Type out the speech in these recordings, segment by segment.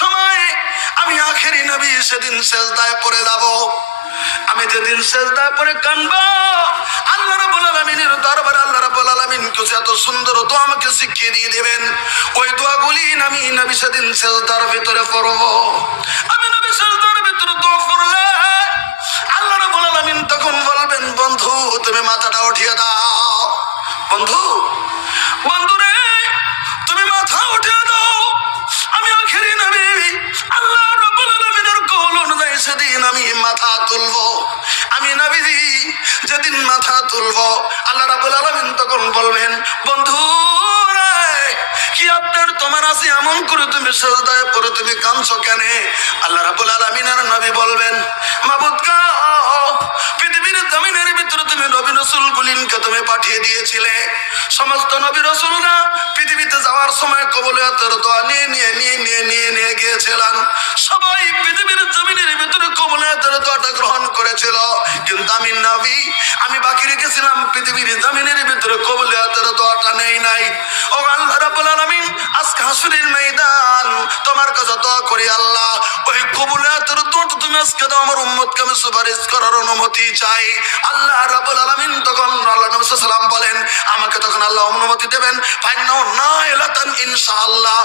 সময় আমি আখেরি নবী সেদিন সেজদায় পড়ে যাব। আমি যেদিন সেজদায় পড়ে কাঁদবো, আল্লাহ রাব্বুল আলামিনের দরবারে আল্লাহ রাব্বুল আলামিন কিছু এত সুন্দর দোয়া আমাকে শিখিয়ে দিয়ে দেবেন। ওই দোয়াগুলি আমি নবী সেদিন সেজদার ভিতরে পড়ব। আমি নবী সেজদার ভিতরে দোয়া পড়লে আল্লাহ রাব্বুল আলামিন তখন বলবেন, বন্ধু তুমি মাথাটা উঠিয়ে দাও। বন্ধু, বন্ধু রে, তুমি মাথা উঠিয়ে দাও। আমি আখেরি নবী, আল্লাহ রাব্বুল আলামিনের কওল অনুযায়ী সেদিন আমি মাথা তুলবো। আমি নবীজি যেদিন মাথা তুলবো, আল্লাহ রাব্বুল আলামিন তখন বলবেন, বন্ধু রে, কি আপনার তোমার আছে এমন করে তুমি সেজদায় পড়ে তুমি কাঁদছো কেন? আল্লাহ রাব্বুল আলামিনের নবী বলবেন, মাবুদ গো, পৃথিবীর জমিনের ভিতরে তুমি নবী রাসূল গুলিনকে তুমি পাঠিয়ে দিয়েছিলে। সমস্ত নবী রাসূলরা পৃথিবীতে যাওয়ার সময় কবুলিয়তের দোয়া নিয়ে গিয়েছিলেন। সবাই পৃথিবীর জমিনের ভিতরে কবুলিয়তের দোয়াটা গ্রহণ করেছিল, কিন্তু আমি নবী, আমি বাকি রেখেছিলাম পৃথিবীর জমিনের ভিতরে কবুলিয়তের দোয়াটা নেই নাই। ও আল্লাহ রাব্বুল আলামিন, আজকে হাসরের ময়দান তোমার কাছে দোয়া করি, আল্লাহ ওই কবুলিয়তের দোয়াটা তুমি আজকে দাও, আমার উম্মতকে আমি সুপারিশ করার অনুমতি চাই। আল্লাহ রাব্বুল আলামিন তখন আল্লাহ নবী সাল্লাল্লাহু আলাইহি ওয়াসাল্লাম বলেন, আমাকে তখন আল্লাহ অনুমতি দেবেন। ফাইন্নাহু নাইলাতান ইনশাআল্লাহ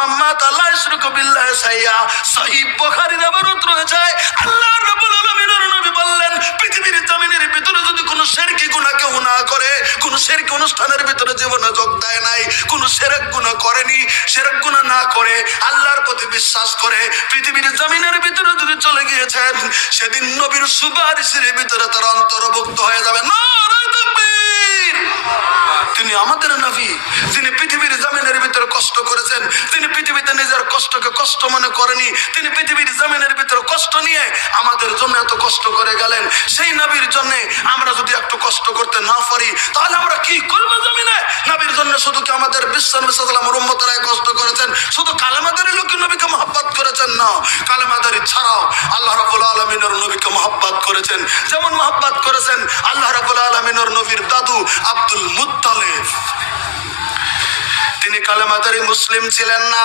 মাম্মা তাআলা ইশরিকু বিল্লাহি শাইয়া। সহিহ বুখারীর আবারত রয়েছে, আল্লাহ রাব্বুল আলামিনের নবী বললেন, পৃথিবীর জমিনের ভিতরে যদি কোনো শিরকি গুনাহ কেউ না করে, কোনো শিরক অনুষ্ঠানের ভিতরে জীবনে যোগ দেয় নাই, কোনো শিরক গুনাহ করেনি, শিরক গুনাহ না করে আল্লাহর প্রতি বিশ্বাস করে পৃথিবীর জমিনের ভিতরে যদি চলে গিয়েছেন, সেদিন নবীর সুপারিশের ভিতরে তার অন্তর্ভুক্ত হয়ে যাবে। নারে তাকবীর! তিনি আমাদের নবী, যিনি পৃথিবীর জমিনের ভিতরে কষ্ট করেছেন, তিনি পৃথিবীতে নিজের কষ্টকে কষ্ট মনে করেনি, তিনি পৃথিবীর জমিনের ভিতরে কষ্ট নিয়ে আমাদের জন্য এত কষ্ট করে গেলেন। সেই নবীর জন্য আমরা যদি একটু কষ্ট করতে না পারি, তাহলে আমরা কি করবো জমিনে? নবীর জন্য শুধু কি আমাদের বিশ্ব নবী সাল্লাল্লাহু আলাইহি ওয়াসাল্লাম উম্মতরাই কষ্ট করেছেন? শুধু কালেমাদারি লোক নবীকে মহব্বত করেছেন না, কালেমাদারি ছাড়াও আল্লাহ রাব্বুল আলামিনের নবীকে মহব্বত করেছেন। যেমন মহব্বত করেছেন আল্লাহ রাব্বুল আলামিনের নবীর দাদু আব্দুল মুত্তালিব। তিনি কালেমাদারি মুসলিম ছিলেন না,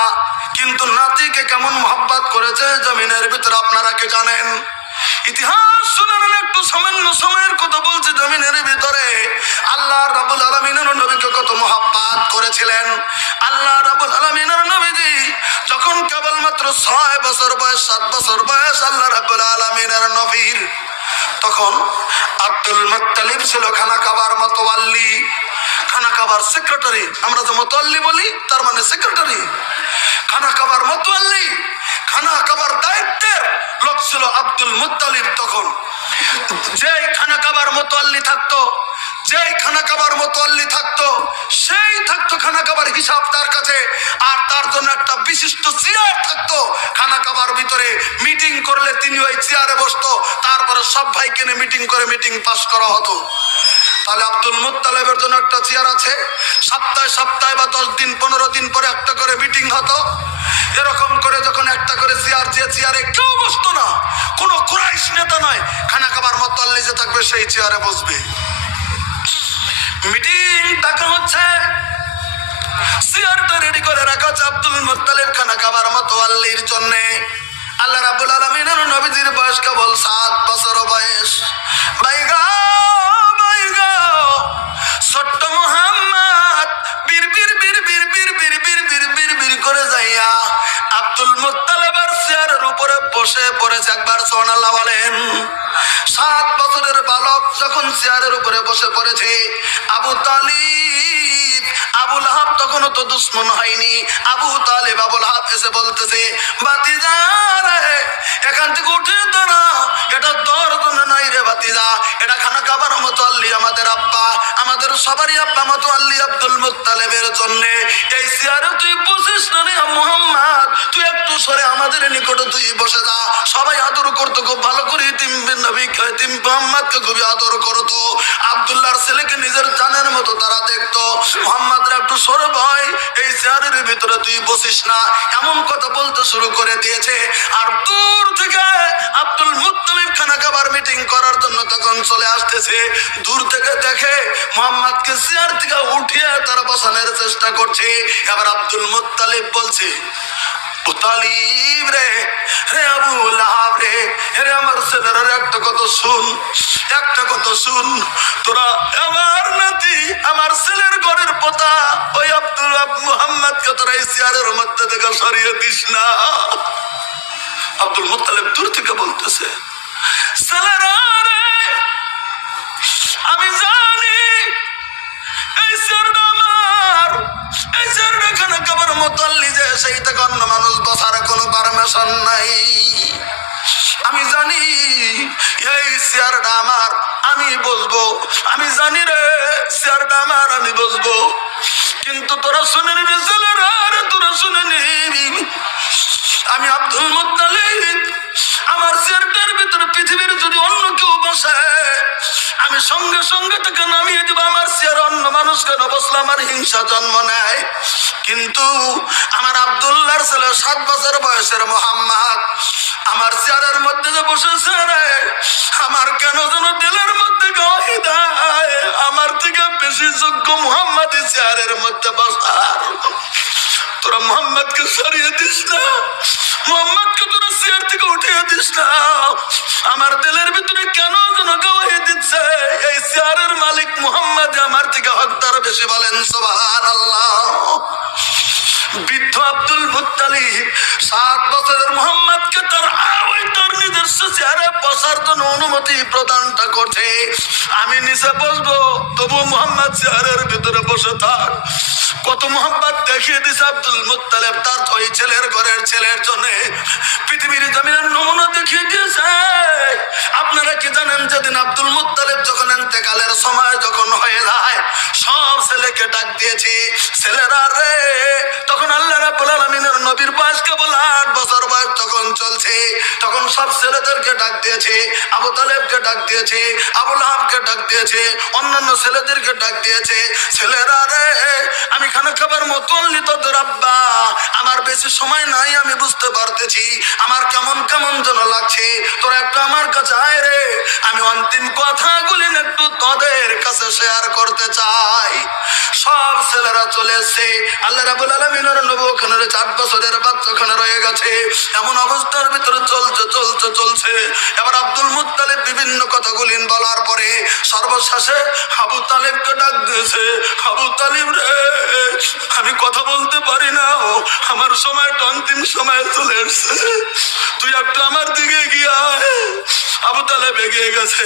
কিন্তু নাতিকে কেমন মহব্বত করেছে জমিনের ভিতরে আপনারা কি জানেন? ইতিহাস শুনেন, একটু সামান্য সময়ের কথা বলছে। জমিনের ভিতরে আল্লাহ রাব্বুল আলামিনের নবীকে কত মহব্বত করেছিলেন। আল্লাহ রাব্বুল আলামিনের নবীজি যখন কেবলমাত্র 6 বছর বয়স, 7 বছর বয়স আল্লাহ রাব্বুল আলামিনের নবীর, তখন আব্দুল মুত্তালিব ছিল খানা কাবার মতওয়াল্লি, খানা কাবার সেক্রেটারি। আমরা যে মতওয়াল্লি বলি, তার মানে সেক্রেটারি। খানা কাবার মতওয়াল্লি, খানা কাবার দায়িত্বের লোক ছিল আব্দুল মুত্তালিব। তখন যেই খানা কাবার মতওয়াল্লি থাকতো, যেই খানা কাবার মতওয়াল্লি থাকতো, সেই থাকতো খানা কাবার হিসাব তার কাছে, আর তার জন্য একটা বিশিষ্ট চেয়ার থাকতো। খানা কাবার ভিতরে মিটিং করলে তিনি ওই চেয়ারে বসতো, তারপরে সব ভাইকে নিয়ে মিটিং করে মিটিং পাস করা হতো। তাহলে আব্দুল মুত্তালিবের জন্য একটা চেয়ার আছে, সপ্তাহে সপ্তাহে বা 10 দিন 15 দিন পরে একটা করে মিটিং হতো। এরকম করে যখন একটা করে চেয়ার, যে চেয়ারে কেউ বসতো না, কোনো কুরাইশ নেতা নয়, খানা কাবার মতওয়াল্লি যে থাকবে সেই চেয়ারে বসবে। মিটিং ডাকা হচ্ছে, চেয়ারটা রেডি করে রাখা হচ্ছে আব্দুল মুত্তালিব খানা কাবার মতওয়াল্লির জন্য। আল্লাহ রাব্বুল আলামিনের নবীজির বয়স কেবল 7 বছর বয়স। বাইগা ছোট্ট মুহাম্মদ বীর বীর বীর বীর বীর বীর বীর বীর বীর বীর করে যাইয়া আব্দুল মুত্তালিবের চেয়ারের উপরে বসে পড়েছে। একবার সুবহানাল্লাহ বলেন। 7 বছরের বালক যখন চেয়ারের উপরে বসে পড়েছে, আবু তালিব, আবু লাহাব তখনও তো দুশ্মন হয়নি। আবু তালিব, আবু লাহাব এসে বলতেছে, ভাতিজা রে, এখান থেকে উঠে দাঁড়া, এটা তোর জন্য নাই রে ভাতিজা, এটা খানা কাবার মতওয়াল্লি আমাদের আব্বা, আমাদের সবারই আব্বা মতওয়াল্লি আব্দুল মুত্তালিবের জন্য। এই চেয়ারে তুই বসিস না রে মুহাম্মদ, তুই একটু সরে আমাদের নিকটে তুই বসে যা। সবাই আদর করতো খুব ভালো করে, নবীকে মুহাম্মদকে খুবই আদর করতো। আব্দুল্লাহর ছেলেকে নিজের জানের মতো তারা দেখতো। মুহাম্মদরা একটু সরে ভাই, এই চেয়ারের ভিতরে তুই বসিস না, এমন কথা বলতে শুরু করে দিয়েছে। আর দূর থেকে আব্দুল মুত্তালিব খানা কাবার মিটিং করার জন্য তখন চলে আসতেছে। দূর থেকে দেখে মুহাম্মদকে চেয়ার থেকে উঠিয়ে তারা বসানোর চেষ্টা করছে। এবার আব্দুল মুত্তালিব বলছে, ও তালিব রে, রে আবু লাহাব রে, রে আমার ছেলেরা একটা কথা শুন, একটা কথা শুন, তোরা আমার নাতি আমার ছেলের ঘরের পোতা ওই আব্দুল মুহাম্মদকে তোরা এই চেয়ারের মধ্যে থেকে সরিয়ে দিস না। আব্দুল মুত্তালিব দূর থেকে বলতেছে, ছেলেরা রে, আমি জানি এই চেয়ারটা আমার, এই চেয়ারটা এখানে কেবল মুতাল্লি যে সেই থেকে অন্য মানুষ বসার কোনো পারমিশন নাই। আমি জানি এই চেয়ারটা আমার, আমি বসবো, আমি জানি রে চেয়ারটা আমার, আমি বসবো। কিন্তু তোরা শুনে নিবি ছেলেরা রে, তোরা শুনে নিবি, আমি আব্দুল মুত্তালিব আমার চেয়ারটার ভিতরে পৃথিবীর যদি অন্য কেউ বসে আমি সঙ্গে সঙ্গে তাকে নামিয়ে দিব। আমার চেয়ার অন্য মানুষ কেন বসলে আমার হিংসা জন্ম নেয়। কিন্তু আমার আব্দুল্লাহর ছেলে 7 বছর বয়সের মোহাম্মদ আমার চেয়ারের মধ্যে যে বসেছে রে, আমার কেন যেন দিলের মধ্যে গহি দেয় আমার থেকে বেশি যোগ্য মুহাম্মদ চেয়ারের মধ্যে বসার। তোরা মোহাম্মদকে সরিয়ে দিস না, মোহাম্মদকে তোরা চেয়ার থেকে উঠিয়ে দিস না। আমার দিলের ভিতরে কেন যেন গহি দিচ্ছে এই চেয়ারের মালিক মুহাম্মদ আমার থেকে হকদার বেশি। বলেন সুবহানাল্লাহ। বৃদ্ধ আব্দুল মুত্তালিব 7 বছরের মুহাম্মদকে তার নিজস্ব চেয়ারে বসার জন্য অনুমতি প্রদানটা করছে। আমি নিচে বসবো, তবু মুহাম্মদ চেয়ারের ভিতরে বসে থাক। কত মুহাম্মদ দেখিয়ে দিছে আব্দুল মুত্তালিব তার ওই ছেলের ঘরের ছেলের জন্য পৃথিবীর জমিনের নমুনা দেখিয়ে দিয়েছে। আপনারা কি জানেন, যেদিন আব্দুল মুত্তালিব যখন ইন্তেকালের সময় যখন হয়ে যায় সব ছেলেকে ডাক দিয়েছে, ছেলেরা রে, তখন আল্লাহ রাব্বুল আলামিনের নবীর বয়স কেবল 8 বছর বয়স তখন চলছে। তখন সব ছেলেদেরকে ডাক দিয়েছে, আবু তালেবকে ডাক দিয়েছে, আবু লাহাবকে ডাক দিয়েছে, অন্যান্য ছেলেদেরকে ডাক দিয়েছে। ছেলেরা রে, আমি খানা খাবার মুতাল্লি তোদের আব্বা, আমার বেশি সময় নাই, আমি বুঝতে পারতেছি আমার কেমন কেমন যেন লাগছে। তোরা একটু আমার কাছে আয় রে, আমি অন্তিম কথাগুলি একটু তোদের কাছে শেয়ার করতে চাই। সব ছেলেরা চলে এসছে। আল্লাহ রাব্বুল আলামিনের নবী ওখানে 4 বছরের বাচ্চা ওখানে রয়ে গেছে। এমন অবস্থার ভিতরে চলছে। এবার আব্দুল মুত্তালিব বিভিন্ন কথাগুলি বলার পরে সর্বশেষে আবু তালেবকে ডাক দিয়েছে, আবু তালিব রে, আমি কথা বলতে পারি না, আমার সময়টা অন্তিম সময় চলে এসছে, তুই একটু আমার দিকে গিয়া। আবু তালেব এগিয়ে গেছে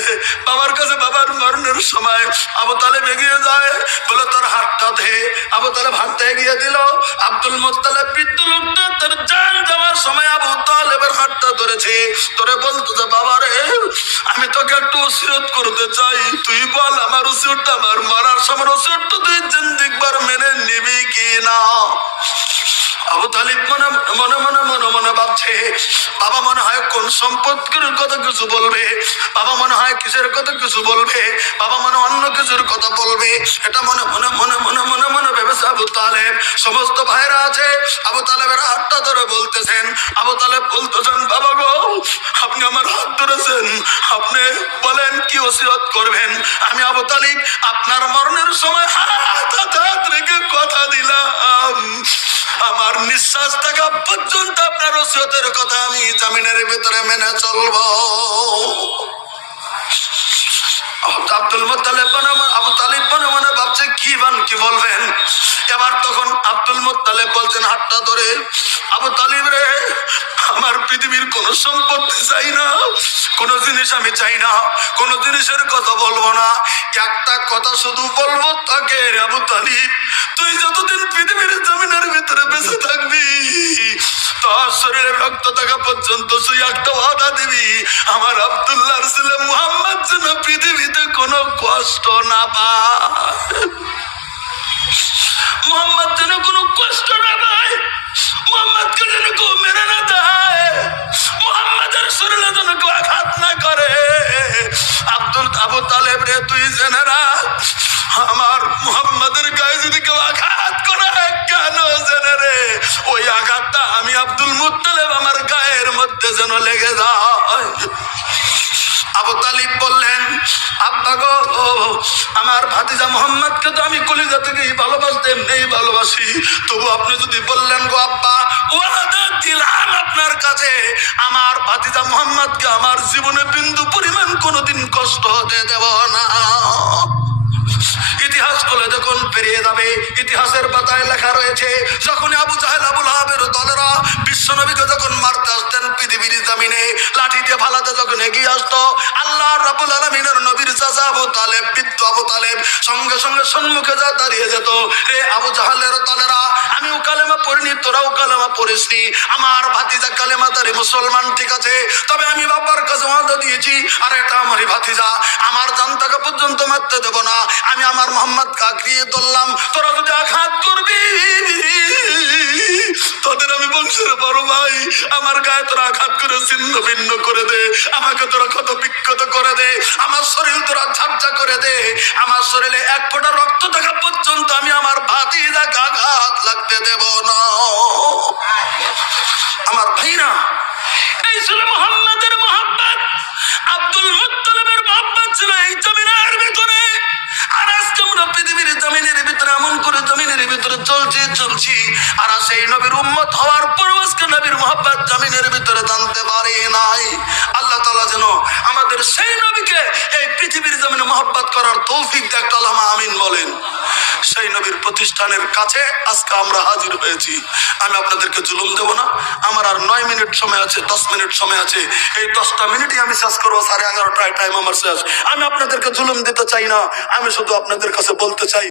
বাবার কাছে, বাবার মরণের সময় আবু তালেব এগিয়ে যায়, বলে তোর হাতটা দে। আবু তালেব হাতটা এগিয়ে দিল। আব্দুল মুত্তালিব বৃদ্ধ লোকটা তার জান যাওয়ার সময় আবু তালেবের হাতটা ধরেছে, তোরে বলতো যে বাবা রে, আমি তোকে একটু ওসিয়ত করতে চাই, তুই বল আমার ওসিয়তটা, আমার মরার সময় ওসিয়তটা তুই জিন্দেগিবার মেনে নিবি কি না। আবু তালিব মনে ভাবছে, বাবা মনে হয় কোন সম্পদের কথা কিছু বলবে, বাবা মনে হয় কিসের কথা কিছু বলবে, বাবা মনে অন্য কিছুর কথা বলবে। এটা মনে ভেবেছে আবু তালেব। সমস্ত ভাইরা আছে, আবু তালেবের হাতটা ধরে বলতেছেন, আবু তালেব বলতেছেন, বাবা গো, আপনি আমার হাত ধরেছেন, আপনি বলেন কি ওসিয়ত করবেন। আমি আবু তালিব আপনার মরণের সময় হাত রেখে কথা দিলাম, আমার নিঃশ্বাস থাকা পর্যন্ত আপনার ওসিয়তের কথা আমি জামিনের ভিতরে মেনে চলবো। আব্দুল মুত্তালিব আবু তালিব মনে ভাবছে কি বলবেন। এবার তখন আব্দুল মুত্তালিব বলছেন হাতটা ধরে, আবু তালিব রে, আমার পৃথিবীর কোন সম্পত্তি চাই না, কোন জিনিস আমি চাই না, কোন জিনিসের কথা বলবো না, একটা কথা শুধু বলবো তাকে, আবু তালিব, তুই যতদিন পৃথিবীর জমিনের ভিতরে বেঁচে থাকবি, তোর শরীরে রক্ত থাকা পর্যন্ত তুই একটা ওয়াদা দিবি, আমার আব্দুল্লাহর ছেলে মুহাম্মদ যেন পৃথিবীতে কোনো কষ্ট না পায়, মুহাম্মদ যেন কোনো কষ্ট না পায়, মুহাম্মদকে যেন কেউ মেরে না দেয়, মুহাম্মদের শরীরে যেন কেউ আঘাত না করে। আবু তালেব রে, তুই জেনে রাখ, আমার মুহাম্মদের গায়ে যদি কেউ আঘাত করে, কেন জেনে রে, ওই আঘাতটা আমি আব্দুল মুত্তালিব আমার গায়ের মধ্যে যেন লেগে যায়। আবু তালিব বললেন, আব্বা গো, আমার ভাতিজা মোহাম্মদকে তো আমি কলিজা থেকেই ভালোবাসতে এমনিই ভালোবাসি, তবু আপনি যদি বললেন গো আব্বা ওয়াদা দিলাম আপনার কাছে আমার ভাতিজা মুহাম্মদকে আমার জীবনে বিন্দু পরিমাণ কোনোদিন কষ্ট হতে দেব না। ইতিহাস বলে যখন পেরিয়ে যাবে, ইতিহাসের পাতায় লেখা রয়েছে যখন আবু জাহেল আবুল আহাবের দলেরা বিশ্ব নবীকে যখন মারতে আসতেন পৃথিবীর জমিনে, লাঠি দিয়ে ফালাতে যখন এগিয়ে আসতো, আল্লাহ রাব্বুল আলামিনের নবীর চাচা আবু তালেব, বৃদ্ধ আবু তালেব সঙ্গে সঙ্গে সম্মুখে যা দাঁড়িয়ে যেত, রে আবু জাহেলের দলেরা, আমিও কালেমা পড়িনি, তোরাও কালেমা পড়িসনি, আমার ভাতিজা কালেমা তারি মুসলমান ঠিক আছে, তবে আমি বাবার কাছে ওয়াদা দিয়েছি আর এটা আমারই ভাতিজা, আমার জান থাকা পর্যন্ত মারতে দেব না, আমি আমার মোহাম্মদকে আঁকড়িয়ে ধরলাম, তোরা যদি আঘাত করবি তোদের আমি বংশের বড় ভাই, আমার গায়ে তোরা আঘাত করে ছিন্ন ভিন্ন করে দে, আমাকে তোরা ক্ষত বিক্ষত করে দে, আমার শরীর তোরা ঝাপঝা করে দে, আমার শরীরে এক ফোঁটা রক্ত থাকা পর্যন্ত আমি আমার ভাতিজাকে আঘাত লাগতে দেব না। আমার ভাইরা, এই ছিল মুহাম্মাদের মুহাব্বত, আব্দুল মুত্তালিবের মুহাব্বত ছিল এই জমিনের ভিতরে। আর আজকে আমরা পৃথিবীর জমিনের ভিতরে এমন করে জমিনের ভিতরে চলছি আর সেই নবীর উম্মত হওয়ার পর আজকে নবীর মুহাব্বত জমিনের ভিতরে জানতে পারি নাই। আল্লাহ তাআলা যেন আমাদের সেই নবীকে এই পৃথিবীর জমিনে মুহাব্বত করার তৌফিক দেয়, আল্লাহুম্মা আমিন বলেন। সেই নবীর প্রতিষ্ঠানের কাছে আজকে আমরা হাজির হয়েছি। আমি আপনাদেরকে জুলুম দেব না, আমার আর 9 মিনিট সময় আছে, 10 মিনিট সময় আছে, এই 10টা মিনিটই আমি শেষ করবো, 11:30টায় টাইম আমার শেষ। আমি আপনাদেরকে জুলুম দিতে চাই না, আমি শুধু আপনাদের কাছে বলতে চাই